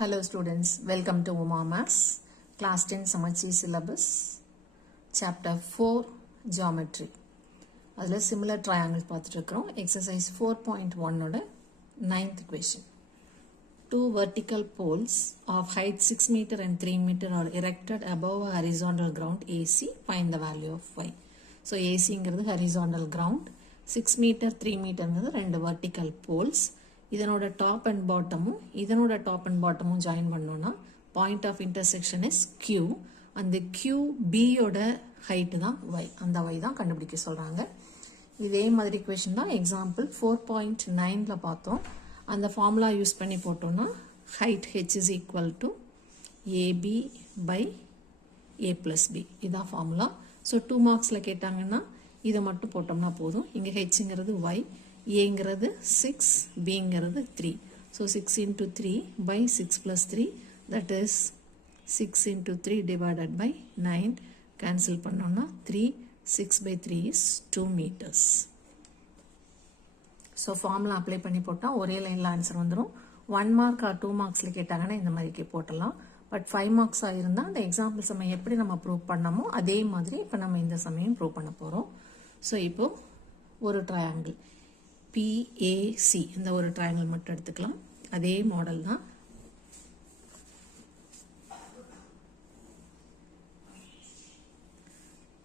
Hello students, welcome to Uma Maths, class 10 Samacheer syllabus, chapter 4 geometry. அதில் similar triangles பார்த்துட்டு exercise 4.1 ஓட 9th question. Two vertical poles of height 6 meter and 3 meter are erected above a horizontal ground AC. Find the value of y. So AC ங்கிறது horizontal ground, 6 meter 3 meter ங்கிறது ரெண்டு vertical poles. இதனோட top and பாட்டமும் join பண்ணோம்னா point of intersection is Q. அந்த QB யோட height தான் y. அந்த y தான் கண்டுபிடிக்க சொல்றாங்க. இதே மாதிரி கொஸ்டின் தான் எக்ஸாம்பிள் 4.9ல பார்த்தோம். அந்த ஃபார்முலா யூஸ் பண்ணி போட்டோம்னா height h is equal to AB by A plus B. இதான் ஃபார்முலா. ஸோ 2 மார்க்ஸில் கேட்டாங்கன்னா இதை மட்டும் போட்டோம்னா போதும். இங்கே ஹெச்ங்கிறது y, ஏங்கிறது 6, பிங்கிறது 3. So 6 into 3 by 6 plus 3, that is 6 into 3 divided by 9. Cancel பண்ணோம்னா 3, 6 by 3 is 2 meters. So formula apply பண்ணி போட்டால் ஒரே லைனில் ஆன்சர் வந்துடும். 1 மார்க் ஆர் 2 மார்க்ஸில் கேட்டாங்கன்னா இந்த மாதிரிக்கு போட்டலாம். பட் 5 மார்க்ஸாக இருந்தால் அந்த எக்ஸாம்பிள் சமயம் எப்படி நம்ம ப்ரூவ் பண்ணமோ அதே மாதிரி இப்போ நம்ம இந்த சமயம் ப்ரூவ் பண்ண போகிறோம். ஸோ இப்போது ஒரு ட்ரையாங்கிள் PAC இந்த ஒரு ட்ரையாங்கிள் மட்டும் எடுத்துக்கலாம். அதே மாடல் தான்.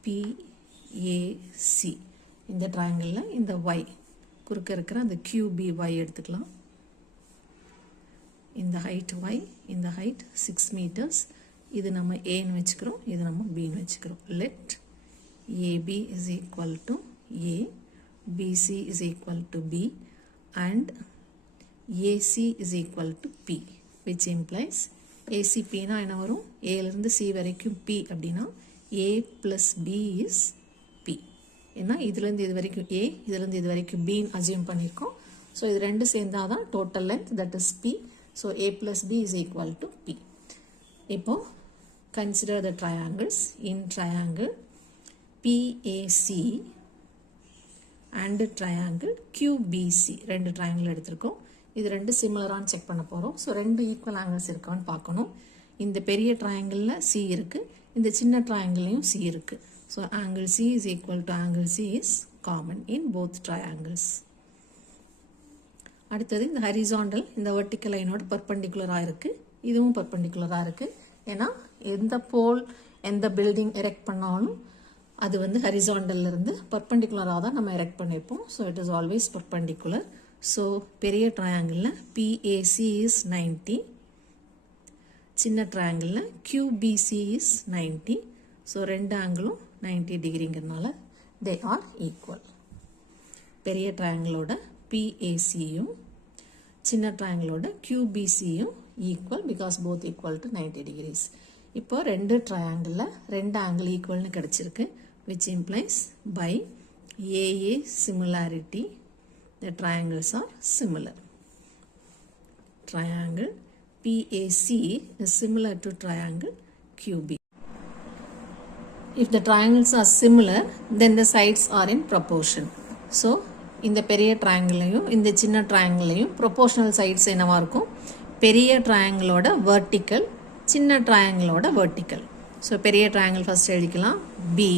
PAC இந்த ட்ரையாங்கிளில் இந்த y குறுக்க இருக்கிற அந்த QBY எடுத்துக்கலாம். இந்த ஹைட் y, இந்த ஹைட் 6 meters. இது நம்ம ஏன்னு வச்சுக்கிறோம், இது நம்ம பின்னு வச்சுக்கிறோம். Let AB is equal to A, BC is equal to B and AC is equal to P, which implies ACP na என்ன வரும்? A இருந்து C வரைக்கும் P அப்படின்னா A plus B is P. ஏன்னா இதிலிருந்து இது வரைக்கும் A, இதிலிருந்து இது வரைக்கும் B அசியூம் பண்ணியிருக்கோம். ஸோ இது ரெண்டு சேர்ந்தாதான் total length, that is P. So A plus B is equal to P. இப்போ consider the triangles. In triangle PAC and triangle QBC, ரெண்டு ட்ரையாங்கிள் எடுத்திருக்கோம். இது ரெண்டு சிமிலரானு செக் பண்ண போகிறோம். ஸோ ரெண்டு ஈக்குவல் ஆங்கிள்ஸ் இருக்கான்னு பார்க்கணும். இந்த பெரிய ட்ரையாங்கிளில் C இருக்குது, இந்த சின்ன ட்ரையாங்கிள்லையும் C இருக்குது. So angle C is equal to angle C is common in both triangles. அடுத்தது இந்த ஹரிசாண்டல் இந்த வெர்டிக்கல் லைனோட பர்பண்டிகுலராக இருக்குது, இதுவும் பர்பண்டிகுலராக இருக்குது. ஏன்னா எந்த போல் எந்த பில்டிங் எரெக்ட் பண்ணாலும் அது வந்து ஹரிசாண்டல்ல இருந்து பர்பண்டிகுலராக தான் நம்ம எரெக்ட் பண்ணியிருப்போம். So it is always perpendicular. So பெரிய ட்ரையாங்கிளில் PAC இஸ் 90, சின்ன ட்ரையாங்கிளில் QBC இஸ் 90. ஸோ ரெண்டு ஆங்கிளும் 90 டிகிரிங்கிறதுனால தே ஆர் ஈக்குவல். பெரிய ட்ரையாங்கிளோட PACயும் சின்ன ட்ரையாங்கிளோட QBCயும் equal because both equal to 90 degrees. இப்போ ரெண்டு ட்ரையாங்கிளில் ரெண்டு ஆங்கிள் ஈக்குவல்னு கிடச்சிருக்கு, which implies by AA similarity the triangles are similar. Triangle PAC is similar to triangle QB. If the triangles are similar, then the sides are in proportion. So இந்த பெரிய ட்ரையாங்கிளையும் இந்த சின்ன ட்ரையாங்கிளையும் proportional sides என்னவா இருக்கும்? பெரிய ட்ரையாங்கிளோட vertical, சின்ன ட்ரையாங்கிளோட வெர்டிக்கல். ஸோ பெரிய ட்ரையாங்கிள் ஃபர்ஸ்ட் எழுதிக்கலாம், B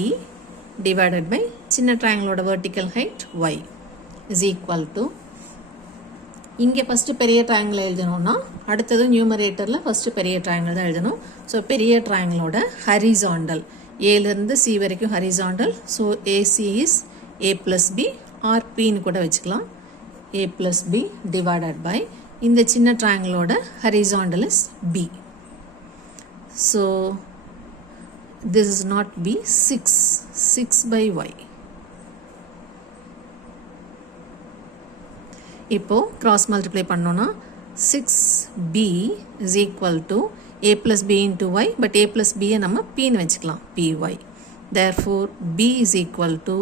டிவைடட் பை சின்ன ட்ரையாங்கிளோட vertical height y is equal to, இங்கே ஃபஸ்ட்டு பெரிய ட்ரையாங்கிள் எழுதணும்னா அடுத்தது நியூமரேட்டரில் ஃபஸ்ட்டு பெரிய ட்ரையாங்கிள் தான் எழுதணும். ஸோ பெரிய ட்ரையாங்கிளோட ஹரிசாண்டல் ஏலேருந்து C வரைக்கும் horizontal. So AC is A plus B or Pன்னு கூட வச்சுக்கலாம். A plus B divided by இந்த சின்ன ட்ரையாங்கிளோட horizontal is B. So this is not B, 6 by y. இப்போ cross multiply பண்ணோம்னா 6B is equal to A plus B into y, but A plus B நம்ம Pன்னு வச்சுக்கலாம், PY. Therefore B is equal to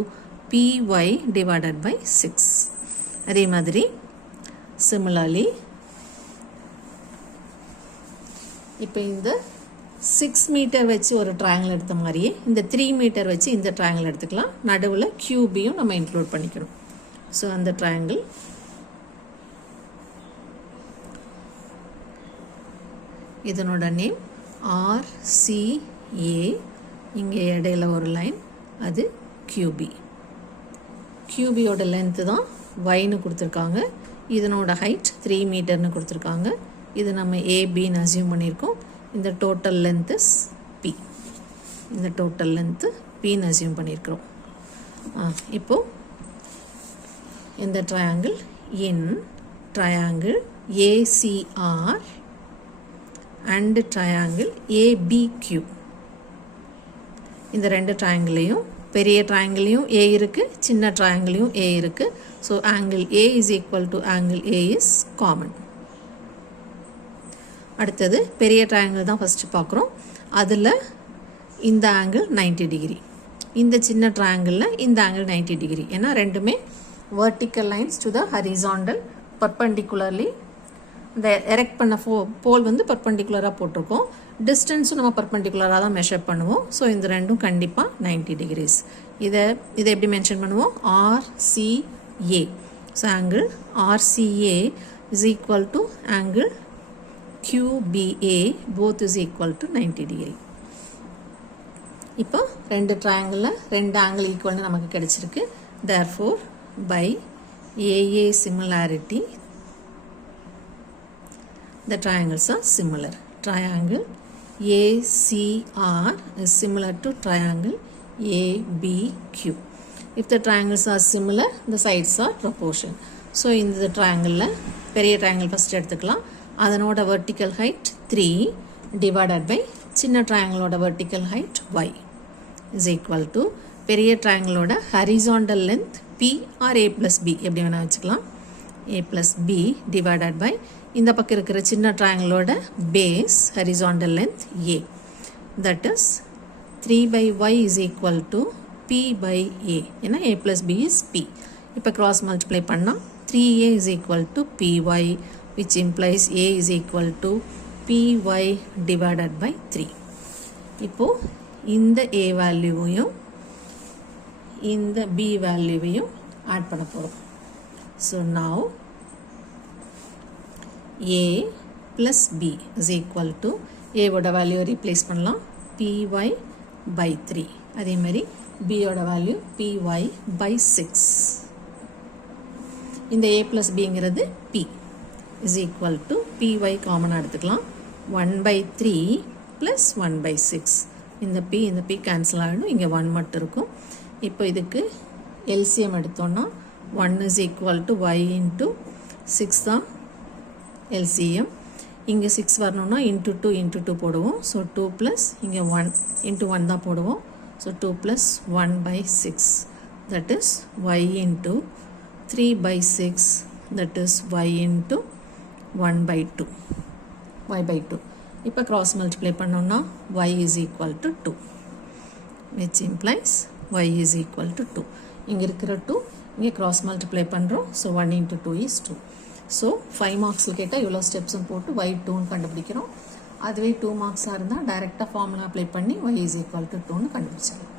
PY divided by 6. அதே மாதிரி similarly இப்போ இந்த 6 metre வச்சு ஒரு ட்ரையாங்கிள் எடுத்த மாதிரியே இந்த 3 மீட்டர் வச்சு இந்த ட்ரையாங்கிள் எடுத்துக்கலாம். நடுவில் QBயும் நம்ம இன்க்ளூட் பண்ணிக்கணும். ஸோ அந்த ட்ரையாங்கிள் இதனோட நேம் RCA. இங்கே இடையில ஒரு லைன், அது QB. QBயோட லென்த்து தான் Yன்னு கொடுத்துருக்காங்க. இதனோட ஹைட் 3 மீட்டர்னு கொடுத்துருக்காங்க. இது நம்ம ABன்னு அசியூம் பண்ணியிருக்கோம். இந்த டோட்டல் லென்த் இஸ் P. இந்த டோட்டல் லென்த்து Pன்னு அசியூம் பண்ணியிருக்கிறோம். இப்போ இந்த triangle ACR and triangle ABQ. இந்த ரெண்டு ட்ரையாங்கிளையும், பெரிய ட்ரையாங்கிளையும் A இருக்கு, சின்ன ட்ரையாங்கிளையும் A இருக்கு. So angle A is equal to angle A is common. அடுத்தது பெரிய ட்ரையாங்கிள் தான் ஃபஸ்ட்டு பார்க்குறோம். அதில் இந்த ஆங்கிள் 90 டிகிரி, இந்த சின்ன ட்ரையாங்கிளில் இந்த ஆங்கிள் 90 டிகிரி. ஏன்னா ரெண்டுமே vertical lines to the horizontal perpendicularly. இந்த எரெக்ட் பண்ண போல் வந்து பர்பண்டிகுலராக போட்டிருக்கோம். டிஸ்டன்ஸும் நம்ம பர்பண்டிகுலராக தான் மெஷர் பண்ணுவோம். ஸோ இந்த ரெண்டும் கண்டிப்பாக 90 டிகிரிஸ். இதை எப்படி மென்ஷன் பண்ணுவோம்? RCA. So angle RCA is equal to angle QBA, both is equal to 90 degree. இப்போ ரெண்டு ட்ரையாங்கிளில் ரெண்டு ஆங்கிள் ஈக்குவல்னு நமக்கு கிடைச்சிருக்கு. therefore by AA similarity the triangles are similar. Triangle ACR is similar to triangle ABQ. If the triangles are similar, the sides are proportion. So in the triangle பெரிய triangle first எடுத்துக்கலாம். அதனோட vertical height 3 divided by சின்ன triangleோட vertical height y is equal to பெரிய triangleோட horizontal length P or A plus B எப்படி வேணா வச்சுக்கலாம். A plus B divided by இந்த பக்கம் இருக்கிற சின்ன ட்ரையாங்கிளோட base horizontal length A. That is 3 by y is equal to P by A. ஏன்னா A plus B is P. இப்போ cross multiply பண்ணால் 3A is equal to PY, which implies A is equal to PY divided by 3. இப்போ இந்த A வேல்யூவையும் இந்த B வேல்யூவையும் add பண்ண போகிறோம். So now A plus B is equal to A ஓட value replace பண்ணலாம் PY by 3. அதே மாதிரி B ஓட வேல்யூ PY by 6. இந்த A plus Bங்கிறது P is equal to PY காமனாக எடுத்துக்கலாம். 1 by 3 plus 1 by 6. இந்த P கேன்சல் ஆகிடும். இங்கே 1 மட்டும் இருக்கும். இப்போ இதுக்கு LCM எடுத்தோன்னா 1 is equal to y into 6 தான் LCM. இங்கே 6 வரணும்னா into 2 போடுவோம். ஸோ 2 plus இங்கே 1 into 1 தான் போடுவோம். So 2 plus 1 by 6, that is y into 3 by 6, that is y into 1 by 2, y by 2. இப்போ cross multiply பண்ணோம்னா y is equal to 2, which implies y is equal to 2. இங்கே இருக்கிற 2 இங்கே cross multiply பண்ணுறோம். So 1 into 2 is 2. So 5 மார்க்ஸில் கேட்டால் இவ்வளோ ஸ்டெப்ஸும் போட்டு y 2ன்னு கண்டுபிடிக்கிறோம். அதுவே 2 மார்க்ஸாக இருந்தால் டைரெக்டாக ஃபார்முலா அப்ளை பண்ணி y is equal to 2ன்னு கண்டுபிடிச்சிடலாம்.